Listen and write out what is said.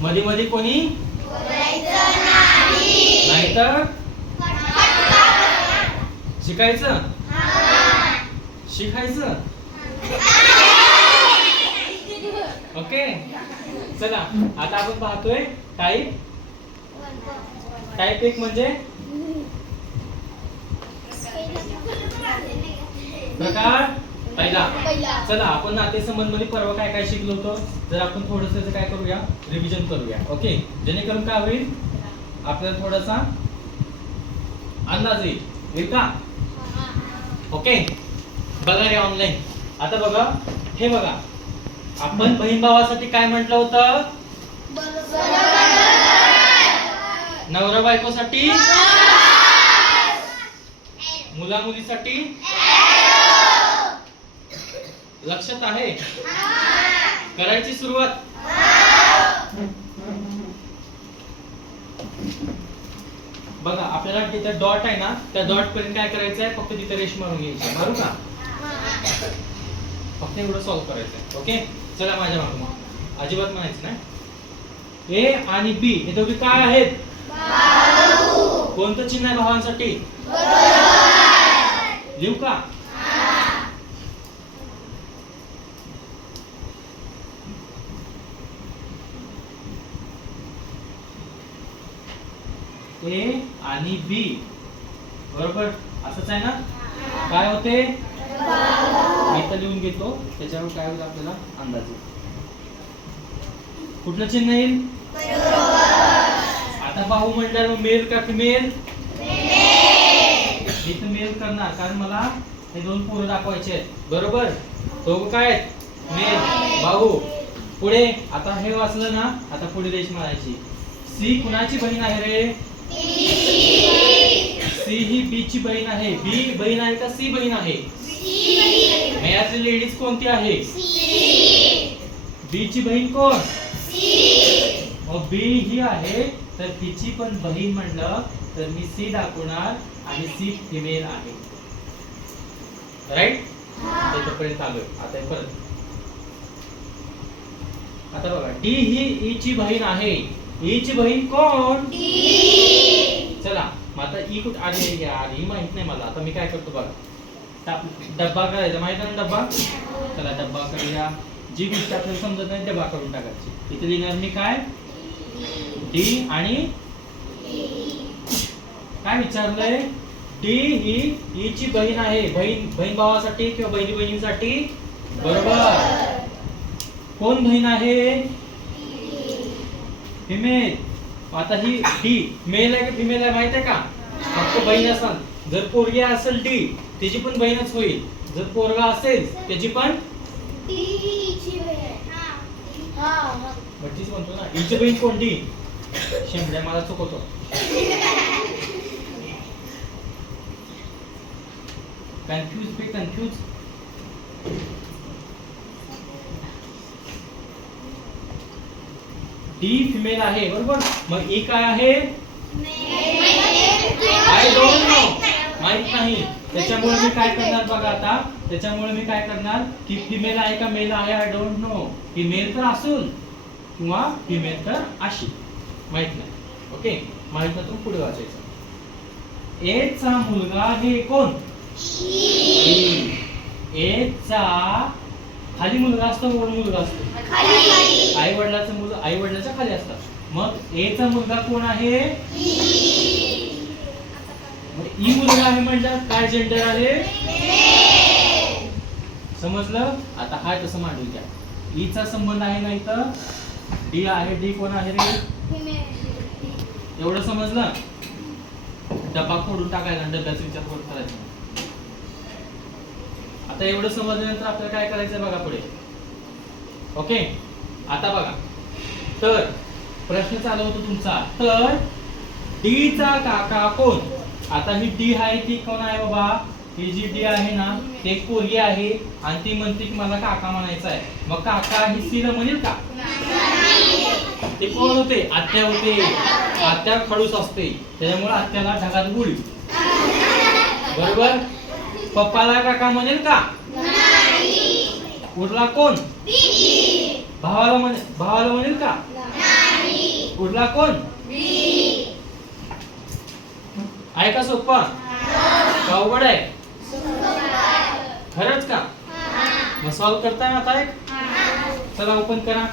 मध्ये मध्ये कोणी नाही तर शिकायचं शिकायचं. ओके चला आता आपण पाहतोय टाईप. टाईप 1 म्हणजे प्रकार पहिला. चला आपण नातेसंबंध मध्ये परवा काय काय शिकलो होतो, जर आपण थोडंसं काय करूया, रिव्हिजन करूया. ओके जेणेकरून काय होईल आपल्याला थोडासा अंदाज येईल का. ओके बघा रे ऑनलाईन. आता बघा हे बघा, आपण बहीण भावासाठी काय म्हटलं होतं, नवरा बायकोसाठी, मुला मुलीसाठी. लक्षात आहे, करायची सुरुवात. बघा आपल्याला तिथे डॉट आहे ना, त्या डॉट पर्यंत काय करायचं आहे, फक्त तिथे रेष मारून घ्यायची, बरोबर का. फक्त एवढं सॉल्व्ह करायचं. ओके चला माझ्या मागून, अजिबात म्हणायचं नाही. ए आणि बी हे दोघे काय आहेत, कोणतं चिन्ह आहे भावांसाठी, लिहू का. ए आणि बी बरोबर असंच आहे ना. काय होते मी तर लिहून घेतो, त्याच्यावर काय होईल आपल्याला अंदाज येईल. कुठलं चिन्ह येईल, आता भाऊ म्हटल्यावर मेल का फिमेल, इथं मेल करणार कारण मला हे दोन पोरं दाखवायचे आहेत, बरोबर. दोघं काय आहेत, मेल भाऊ. पुढे आता हे वाचलं ना, आता पुढे रेष मारायची. सी कुणाची बहीण आहे रे, सी ही बी ची बहीण आहे. बी बहीण आहे का सी बहीण आहे, यातली लेडीज कोणती आहे, बी ची बहीण कोण, मग बी ही आहे, तर तिची पण बहीण म्हणलं तर मी सी दाखवणार आणि सी फिमेल आहे. राईट त्याच्यापर्यंत आलोय. आता परत आता बघा, डी ही ई ची बहीण आहे. ई ची बहीण कोण, चला मग आता ई कुठे आली यार, ही माहित नाही मला. आता मी काय करतो बघा, डब्बा करायचा, माहित आहे ना डब्बा. चला डब्बा करूया, जी गोष्ट आपल्याला समजत नाही डब्बा करून टाकायची. इथे लिहिणार मी काय, डी आणि काय विचारलंय, डी ही ई ची बहीण आहे. बहीण भावासाठी किंवा बहिणी बहिणीसाठी, बरोबर. कोण बहीण आहे, फिमेल. आता ही डी मेल आहे की फिमेल आहे माहित आहे का, फक्त बहीण असेल. जर पोरगी असेल डी त्याची पण बहीणच होईल, जर पोरगा असेल त्याची पण बट्टीच म्हणतो ना. ईची बहीण कोण, डी. शेंबड्या मला चुकवतो. Confuse be confuse. D female आहे, बरोबर. मग ई काय आहे, आय डोंट नो, माहित नाही. त्याच्यामुळे मी काय करणार बघा, आता त्याच्यामुळे मी काय करणार की फिमेल आहे का मेल आहे, आय डोंट नो. फिमेल तर असून किंवा फिमेल तर अशी, माहित नाही. ओके माहित नंतर पुढे वाचायचं. ए चा मुलगा हे कोण, ए चा खाली मुलगा असतो, वर मुलगा असतो. आई वडिलाचं मुलं आई वडिलाच्या खाली असतात. मग ए चा मुलगा कोण आहे, ई मुलगा आहे म्हणजे काय जेंडर आहे, समजलं. आता हा तसं मांडू द्या. ई चा संबंध आहे नाही तर डी आहे. डी कोण आहे रे, एवढं समजलं. डब्बा फोडून टाकायला, डब्याचा विचार करायचा. आता एवढं समजल्यानंतर आपल्याला काय करायचं बघा पुढे. ओके आता बघा, तर प्रश्न चालू होतो तुमचा, तर डी चा काका कोण. आता ही डी आहे ती कोण आहे बाबा, ही जी डी आहे ना ते पोरगी आहे आणि ती म्हणते की मला काका म्हणायचं आहे. मग काका ही सी ला म्हणेल का, ते कोण होते, आत्या होते. आत्या खडूस असते त्याच्यामुळे आत्याला ढगात गुळी, बरोबर. पप्पाला काका म्हणेल का, उरला कोण, भावाला म्हणेल का, उरला कोण? आहे का सोपं? का अवघड आहे? खरंच का? मग सॉल्व करताय आता एक? चला ओपन करा.